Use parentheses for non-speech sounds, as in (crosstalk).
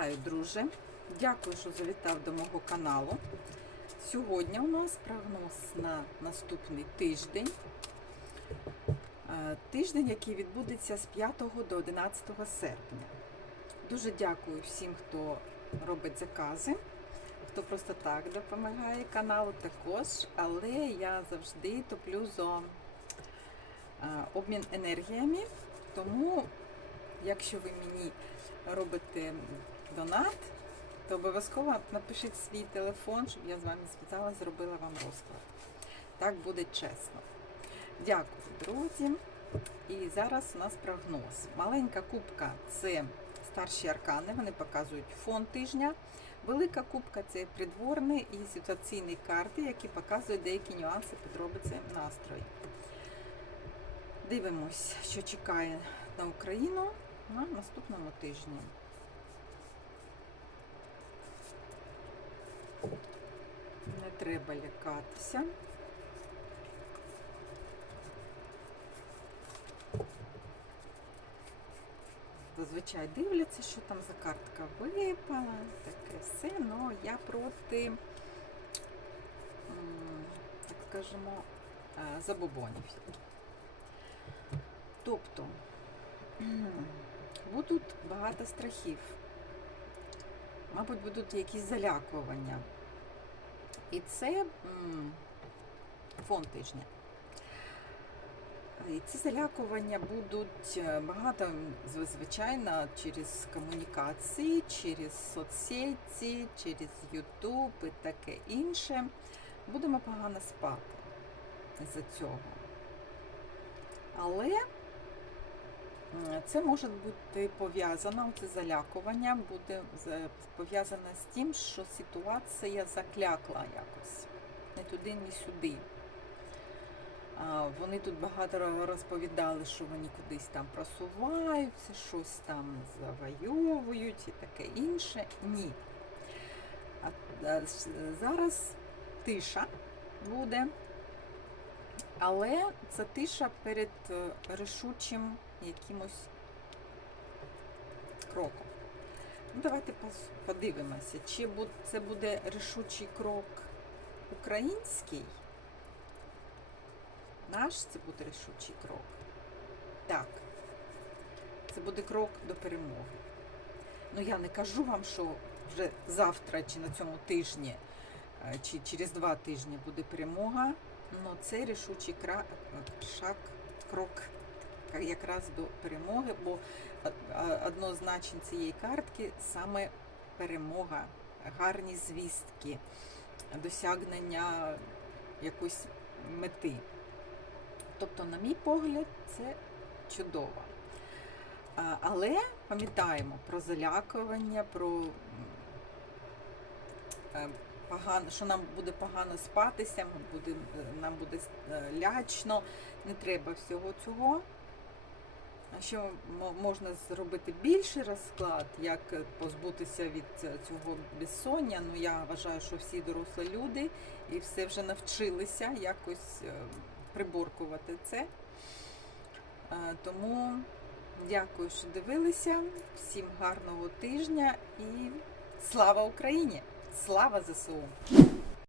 Вітаю, друже! Дякую, що завітав до мого каналу. Сьогодні у нас прогноз на наступний тиждень. Е, Тиждень, який відбудеться з 5 до 11 серпня. Дуже дякую всім, хто робить закази, хто просто так допомагає каналу також, але я завжди топлю за е, обмін енергіями. Тому, якщо ви мені робите донат, то обов'язково напишіть свій телефон, щоб я з вами зв'язала, зробила вам розклад. Так буде чесно. Дякую, друзі. І зараз у нас прогноз. Маленька кубка це старші аркани, вони показують фон тижня. Велика кубка це придворні і ситуаційні карти, які показують деякі нюанси, подробиці настрою. Дивимось, що чекає на Україну на наступному тижні. Не треба лякатися. Зазвичай дивляться, що там за картка випала, таке все, але я проти, так скажемо, е, забобонів. Тобто (clears throat) будуть багато страхів, мабуть, будуть якісь залякування. І це фон тижня. І ці залякування будуть е, багато, звичайно, через комунікації, через соцсеті, через Ютуб і таке інше. Будемо погано спати з-за цього. Але це може бути пов'язано, це залякування буде з- пов'язане з тим, що ситуація заклякла якось. Не туди, ні сюди. Вони тут багато розповідали, що вони кудись там просуваються, щось там завойовують і таке інше. Ні. А, а, зараз тиша буде, але це тиша перед е, рішучим якимось кроком. Ну, давайте подивимося, чи це буде рішучий крок український. Наш це буде рішучий крок. Так. Це буде крок до перемоги. Ну я не кажу вам, що вже завтра чи на цьому тижні, е, чи через два тижні буде перемога. але це рішучий кра... шаг, крок якраз до перемоги, бо од- одно з значень цієї картки саме перемога, гарні звістки, досягнення якоїсь мети. Тобто, на мій погляд, це чудово. Але пам'ятаємо про залякування, про е, погано, що нам буде погано спатися, буде, нам буде е, лячно. Не треба всього цього. Що мо- можна зробити більший розклад, як позбутися від цього безсоння? Ну я вважаю, що всі дорослі люди і все вже навчилися якось е, приборкувати це. Е, Тому дякую, що дивилися. Всім гарного тижня і слава Україні! Слава ЗСУ!